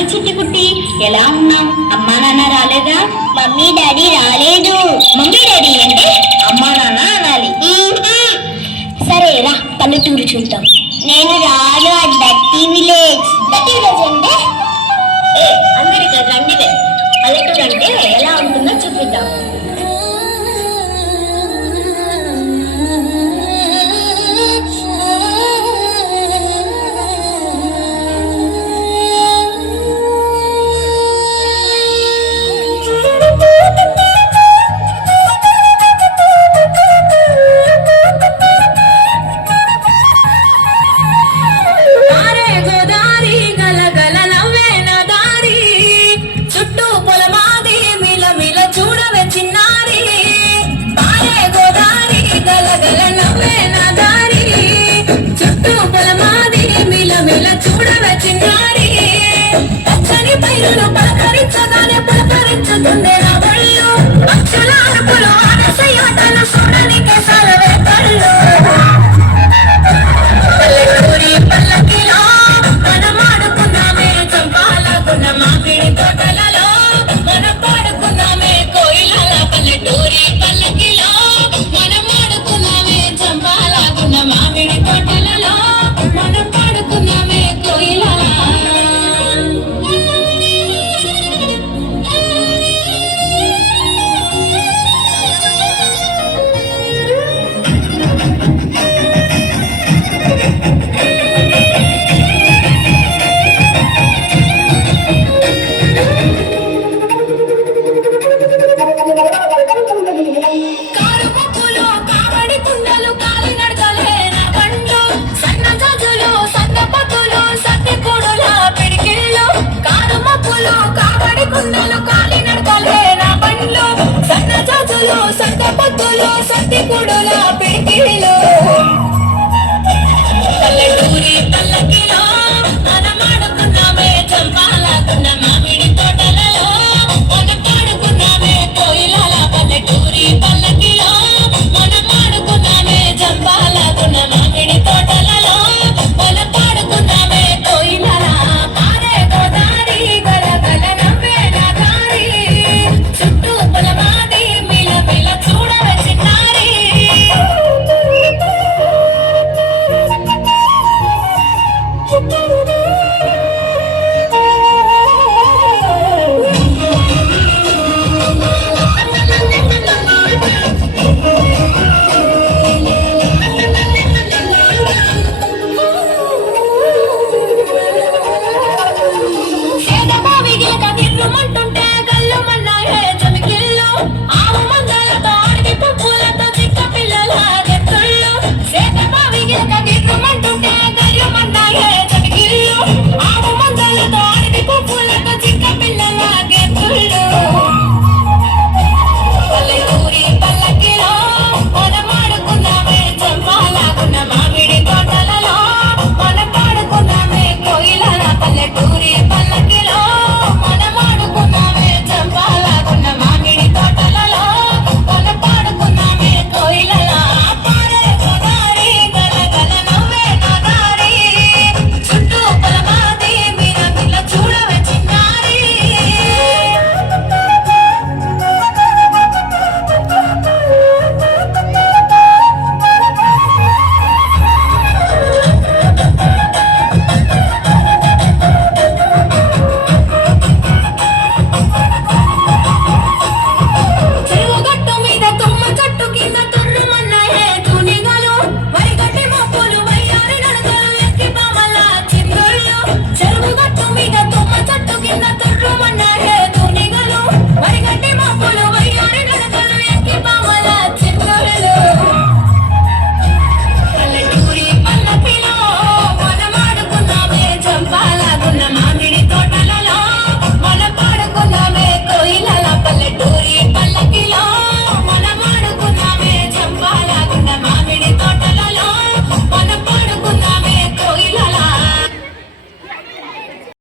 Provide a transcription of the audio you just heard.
Hi చిట్టి కుట్టి, ఎలా ఉన్నావు? అమ్మా నాన్న రాలేదా? మమ్మీ డాడీ రాలేదు. మమ్మీ డాడీ అంటే అమ్మా నాన్న అనాలి. సరే రా, పల్లెటూరు చూద్దాం. నేను రాను. Dirty village. డర్టీ విలేజ్ అంటే అందరికీ రండివే. పల్లెటూరు అంటే ఎలా ఉంటుందో చూపిద్దాం. పలకరించగానే పులకరించుతుండే నా బళ్ళు, పక్షుల అరుపులు ఆనసయ్యాటలు చూడనికే సలవే కళ్ళు. పల్లెటూరి పల్లకిలో మనం ఆడుకున్నామే చంపాలకున్న మామిడి తోటలలో, మనం పాడుకున్నామే కోయిలల. పల్లెటూరి పల్లకిలో మనం ఆడుకున్నామే చంపాలకున్న మామిడి తోటలలో, మనం పాడుకున్నామే కోయిలల. పల్లెటూరి పల్లకిలో మనం ఆడుకున్నామే చంపాలకున్న మామిడి తోటలలో, మనం పాడుకున్నామే కోయిలల. పల్లెటూరి పల్లకిలో మనం ఆడుకున్నామే చంపాలకున్న మామిడి తోటలలో, మనం పాడుకున్నామే కోయిలల. పారే గోదారి గలగల నవ్వే నా దారి, చుట్టూ పొలమాది మిల మిల చూడవే చిన్నారి. గిర్రుమంటుంటే గల్లుమన్నాయే చమికిళ్ళు, ఆవు మందలతో అడవి పువ్వులతో చిక్క పిల్లల గెత్తుళ్ళు. సేతబావి గిలక గిర్రుమంటుంటే గల్లుమన్నాయే చమికిళ్ళు, ఆవు మందలతో అడవి పువ్వులతో చిక్క పిల్లల గెత్తుళ్ళు. పల్లెటూరి పల్లకిలో మనం ఆడుకున్నామే చంపాలకున్న మామిడి తోటలలో, మనం పాడుకున్నామే కోయిలల. పల్లెటూరి పల్లకిలో మనం ఆడుకున్నామే చంపాలకున్న మామిడి తోటలలో, మనం పాడుకున్నామే కోయిలల. పారే గోదారి గలగల నవ్వే నా దారి, చుట్టూ పొలమాది మిల మిల చూడవే చిన్నారి. చెరువుగట్టు మీద తుమ్మ చెట్టు కింద తుర్రుమన్నాయే తునిగలు, వరిగడ్డి మొప్పులు వయ్యారి నడకలు ఎక్కి పామల చిందుళ్ళు. చెరువుగట్టు మీద తుమ్మ చెట్టు కింద తుర్రుమన్నాయే తునిగలు, వరిగడ్డి మొప్పులు వయ్యారి నడకలు ఎక్కి పామల చిందుళ్ళు. పల్లెటూరి పల్లకిలో మనం ఆడుకున్నామే చంపాలకున్న మామిడి తోటలలో, మనం పాడుకున్నామే కోయిలల. పల్లెటూరి